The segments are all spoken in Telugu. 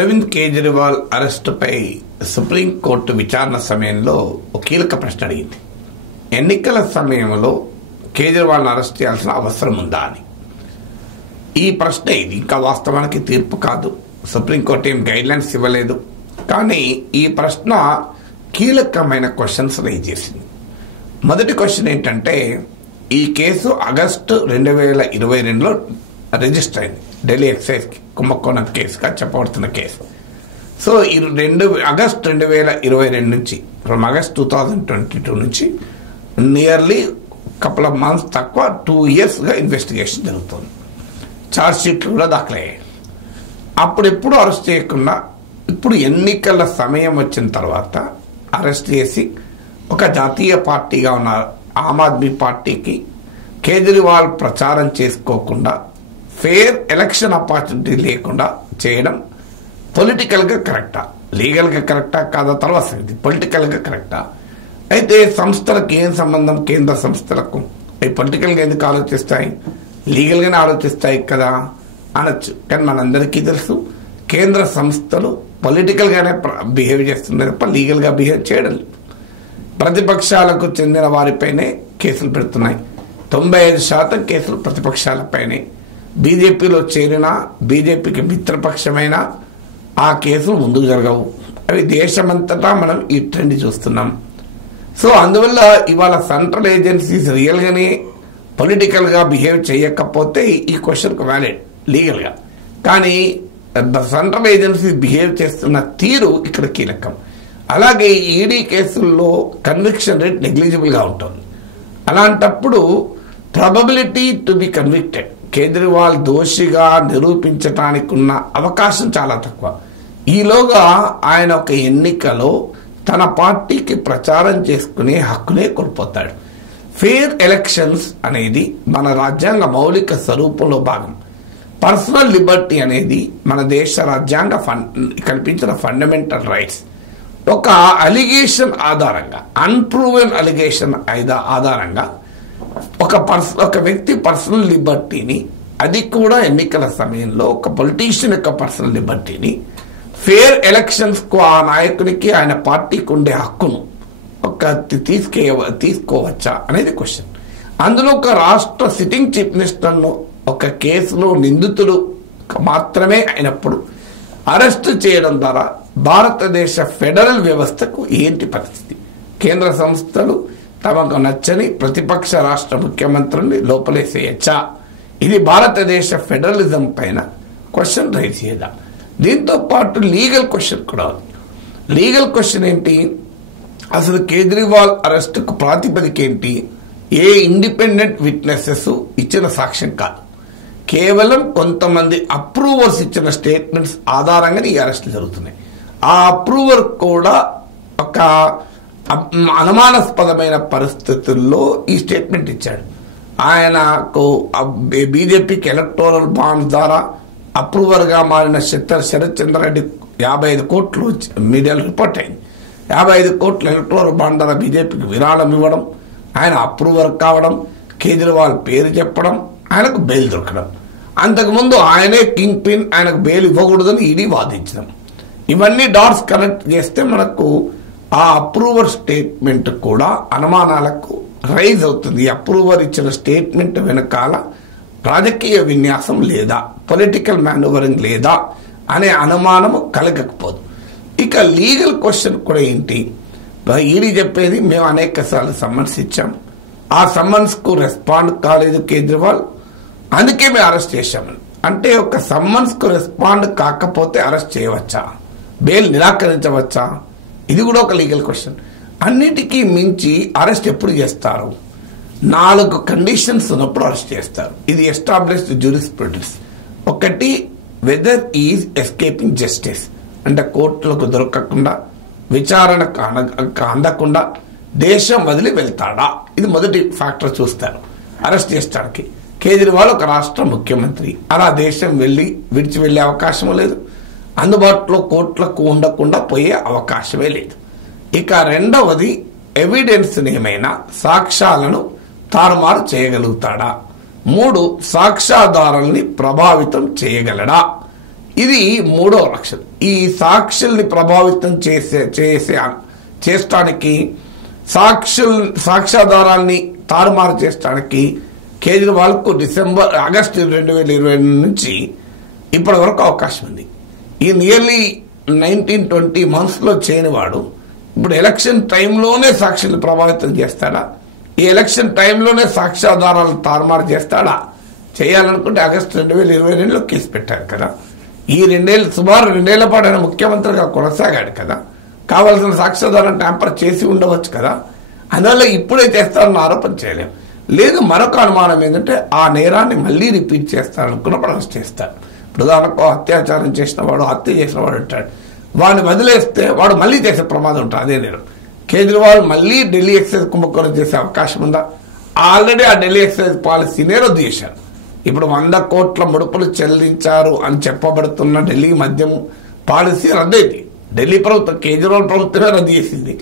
అరవింద్ కేజ్రీవాల్ అరెస్టుపై సుప్రీంకోర్టు విచారణ సమయంలో ఒక కీలక ప్రశ్న అడిగింది. ఎన్నికల సమయంలో కేజ్రీవాల్ను అరెస్ట్ చేయాల్సిన అవసరం ఉందా అని. ఈ ప్రశ్న ఇది ఇంకా వాస్తవానికి తీర్పు కాదు, సుప్రీంకోర్టు ఏం గైడ్లైన్స్ ఇవ్వలేదు. కానీ ఈ ప్రశ్న కీలకమైన క్వశ్చన్స్ రైజ్ చేసింది. మొదటి క్వశ్చన్ ఏంటంటే, ఈ కేసు ఆగస్టు 2022లో రిజిస్టర్ అయింది. ఢిల్లీ ఎక్సైజ్ కుంభకోణం కేసుగా చెప్పబడుతున్న కేసు. సో ఈ ఆగస్ట్ 2022 నుంచి, ఫ్రమ్ ఆగస్ట్ 2022 నుంచి నియర్లీ కపుల్ ఆఫ్ మంత్స్ తక్కువ 2 yearsగా ఇన్వెస్టిగేషన్ జరుగుతుంది. ఛార్జ్ షీట్లు కూడా దాఖలయ్యాయి. అప్పుడెప్పుడు అరెస్ట్ చేయకుండా ఇప్పుడు ఎన్నికల సమయం వచ్చిన తర్వాత అరెస్ట్ చేసి ఒక జాతీయ పార్టీగా ఉన్న ఆమ్ ఆద్మీ పార్టీకి కేజ్రీవాల్ ప్రచారం చేసుకోకుండా ఫేర్ ఎలక్షన్ ఆపర్చునిటీ లేకుండా చేయడం పొలిటికల్గా కరెక్టా, లీగల్గా కరెక్టా కాదా తర్వాత సంగతి. పొలిటికల్గా కరెక్టా అయితే సంస్థలకు ఏం సంబంధం, కేంద్ర సంస్థలకు అవి పొలిటికల్గా ఎందుకు ఆలోచిస్తాయి, లీగల్గానే ఆలోచిస్తాయి కదా అనొచ్చు. కానీ మనందరికీ తెలుసు కేంద్ర సంస్థలు పొలిటికల్గానే బిహేవ్ చేస్తున్నాయి తప్ప లీగల్గా బిహేవ్ చేయడం లేదు. ప్రతిపక్షాలకు చెందిన వారిపైనే కేసులు పెడుతున్నాయి. 95% కేసులు ప్రతిపక్షాలపైనే. బీజేపీలో చేరినా, బీజేపీకి మిత్రపక్షమైన ఆ కేసులు ముందుకు జరగవు. అవి దేశమంతటా మనం ఈ ట్రెండ్ చూస్తున్నాం. సో అందువల్ల ఇవాళ సెంట్రల్ ఏజెన్సీస్ రియల్గానే పొలిటికల్గా బిహేవ్ చేయకపోతే ఈ క్వశ్చన్కు వ్యాలిడ్ లీగల్గా. కానీ సెంట్రల్ ఏజెన్సీస్ బిహేవ్ చేస్తున్న తీరు ఇక్కడ కీలకం. అలాగే ఈడీ కేసుల్లో కన్విక్షన్ రేట్ నెగ్లిజిబుల్గా ఉంటుంది. అలాంటప్పుడు probability to be convicted, Kejriwal దోషిగా నిరూపించడానికి ఉన్న అవకాశం చాలా తక్కువ. ఈలోగా ఆయన ఒక ఎన్నికలో తన పార్టీకి ప్రచారం చేసుకునే హక్కునే కోల్పోతాడు. ఫెయిర్ ఎలక్షన్స్ అనేది మన రాజ్యాంగ మౌలిక స్వరూపంలో భాగం. పర్సనల్ లిబర్టీ అనేది మన దేశ రాజ్యాంగ కల్పించిన ఫండమెంటల్ రైట్స్. ఒక అలిగేషన్ ఆధారంగా, అన్ప్రూవెన్ అలిగేషన్ ఆధారంగా ఒక వ్యక్తి పర్సనల్ లిబర్టీని, అది కూడా ఎన్నికల సమయంలో ఒక పొలిటీషియన్ యొక్క పర్సనల్ లిబర్టీని ఫేర్ ఎలక్షన్స్ కు ఆ నాయకునికి ఆయన పార్టీకి ఉండే హక్కును తీసుకోవచ్చా అనేది క్వశ్చన్. అందులో ఒక రాష్ట్ర సిట్టింగ్ చీఫ్ మినిస్టర్ను ఒక కేసులో నిందితుడు మాత్రమే అయినప్పుడు అరెస్ట్ చేయడం ద్వారా భారతదేశ ఫెడరల్ వ్యవస్థకు ఏంటి పరిస్థితి? కేంద్ర సంస్థలు తమకు నచ్చని ప్రతిపక్ష రాష్ట్ర ముఖ్యమంత్రుల్ని లోపలేసేయచ్చా? ఇది భారతదేశ ఫెడరలిజం పైన క్వశ్చన్ రైజ్ చేయదా? దీంతో పాటు లీగల్ క్వశ్చన్ కూడా ఉంది. లీగల్ క్వశ్చన్ ఏంటి? అసలు కేజ్రీవాల్ అరెస్టుకు ప్రాతిపదిక ఏంటి? ఏ ఇండిపెండెంట్ విట్నెసెస్ ఇచ్చిన సాక్ష్యం కాదు, కేవలం కొంతమంది అప్రూవర్స్ ఇచ్చిన స్టేట్మెంట్స్ ఆధారంగా ఈ అరెస్టులు జరుగుతున్నాయి. ఆ అప్రూవర్ కూడా ఒక అనుమానాస్పదమైన పరిస్థితుల్లో ఈ స్టేట్మెంట్ ఇచ్చాడు. ఆయనకు బీజేపీకి ఎలక్టోరల్ బాండ్స్ ద్వారా అప్రూవర్గా మారిన శరత్ చంద్రారెడ్డి 55 కోట్లు మీడియాలో రిపోర్ట్ అయింది. 55 కోట్ల ఎలక్టోరల్ బాండ్ ద్వారా బీజేపీకి విరాళం ఇవ్వడం, ఆయన అప్రూవర్ కావడం, కేజ్రీవాల్ పేరు చెప్పడం, ఆయనకు బెయిల్ దొరకడం, అంతకుముందు ఆయనే కింగ్ పిన్, ఆయనకు బెయిల్ ఇవ్వకూడదని ఈడీ వాదించడం, ఇవన్నీ డాట్స్ కనెక్ట్ చేస్తే మనకు ఆ అప్రూవర్ స్టేట్మెంట్ కూడా అనుమానాలకు రైజ్ అవుతుంది. అప్రూవర్ ఇచ్చిన స్టేట్మెంట్ వెనకాల రాజకీయ విన్యాసం లేదా, పొలిటికల్ మాన్యూవరింగ్ లేదా అనే అనుమానము కలగకపోదు. ఇక లీగల్ క్వశ్చన్ కూడా ఏంటి? ఈడీ చెప్పేది మేము అనేక సార్లు సమ్మన్స్ ఇచ్చాం, ఆ సమ్మన్స్ కు రెస్పాండ్ కాలేదు కేజ్రీవాల్, అందుకే మేము అరెస్ట్ చేశామని. అంటే ఒక సమ్మన్స్ కు రెస్పాండ్ కాకపోతే అరెస్ట్ చేయవచ్చా? బెయిల్ నిరాకరించవచ్చా? ఇది కూడా ఒక లీగల్ క్వశ్చన్. అన్నిటికీ మించి అరెస్ట్ ఎప్పుడు చేస్తారు? 4 కండిషన్స్ ఉన్నప్పుడు అరెస్ట్ చేస్తారు. ఇది ఎస్టాబ్లిష్డ్ జ్యూరిస్ప్రుడెన్స్. ఒకటి, వెదర్ ఈజ్ ఎస్కేపింగ్ జస్టిస్, అంటే కోర్టులకు దొరకకుండా, విచారణకు అందకుండా దేశం వదిలి వెళ్తాడా? ఇది మొదటి ఫ్యాక్టర్ చూస్తారు అరెస్ట్ చేసడానికి. కేజ్రీవాల్ ఒక రాష్ట్ర ముఖ్యమంత్రి, అలా దేశం విడిచి వెళ్లే అవకాశం లేదు, అందుబాటులో కోర్టులకు ఉండకుండా పోయే అవకాశమే లేదు. ఇక రెండవది, ఎవిడెన్స్ ఏమైనా సాక్ష్యాలను తారుమారు చేయగలుగుతాడా? 3, సాక్ష్యాధారాల్ని ప్రభావితం చేయగలడా? ఇది మూడో లక్ష్యం. ఈ సాక్షుల్ని ప్రభావితం చేసడానికి సాక్ష్యాధారాల్ని తారుమారు చేయడానికి కేజ్రీవాల్కు ఆగస్టు 2020 నుంచి ఇప్పటి వరకు అవకాశం ఉంది. ఈ నియర్లీ 19-20 monthsలో చేయని వాడు ఇప్పుడు ఎలక్షన్ టైంలోనే సాక్షుల్ని ప్రభావితం చేస్తాడా? ఈ ఎలక్షన్ టైంలోనే సాక్ష్యాధారాలను తారుమారు చేస్తాడా? చేయాలనుకుంటే ఆగస్టు 2022లో కేసు పెట్టారు కదా. ఈ సుమారు 2 ఏళ్ల పాటు ఆయన ముఖ్యమంత్రిగా కొనసాగాడు కదా. కావాల్సిన సాక్ష్యాధారం ట్యాంపర్ చేసి ఉండవచ్చు కదా. అందువల్ల ఇప్పుడే చేస్తారన్న ఆరోపణ చేయలేము. లేదు, మరొక అనుమానం ఏంటంటే ఆ నేరాన్ని మళ్ళీ రిపీట్ చేస్తారనుకున్నప్పుడు అరెస్ట్ చేస్తారు. ప్రధానంగా అత్యాచారం చేసిన వాడు, హత్య చేసిన వాడు ఉంటాడు. వాడిని వదిలేస్తే వాడు మళ్ళీ చేసే ప్రమాదం ఉంటుంది. అదే నేరం. కేజ్రీవాల్ మళ్ళీ ఢిల్లీ ఎక్సైజ్ కుంభకోణం చేసే అవకాశం ఉందా? ఆల్రెడీ ఆ ఢిల్లీ ఎక్సైజ్ పాలసీనే రద్దు చేశారు. ఇప్పుడు 100 కోట్ల ముడుపులు చెల్లించారు అని చెప్పబడుతున్న ఢిల్లీ మద్యం పాలసీ రద్దయింది. ఢిల్లీ ప్రభుత్వం, కేజ్రీవాల్ ప్రభుత్వమే రద్దు చేసింది.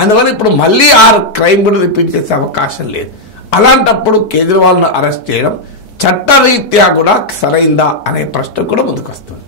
అందువల్ల ఇప్పుడు మళ్ళీ ఆ క్రైమ్ కూడా రిపీట్ చేసే అవకాశం లేదు. అలాంటప్పుడు కేజ్రీవాల్ను అరెస్ట్ చేయడం చట్టరీత్యా కూడా సరైందా అనే ప్రశ్న కూడా ముందుకు వస్తుంది.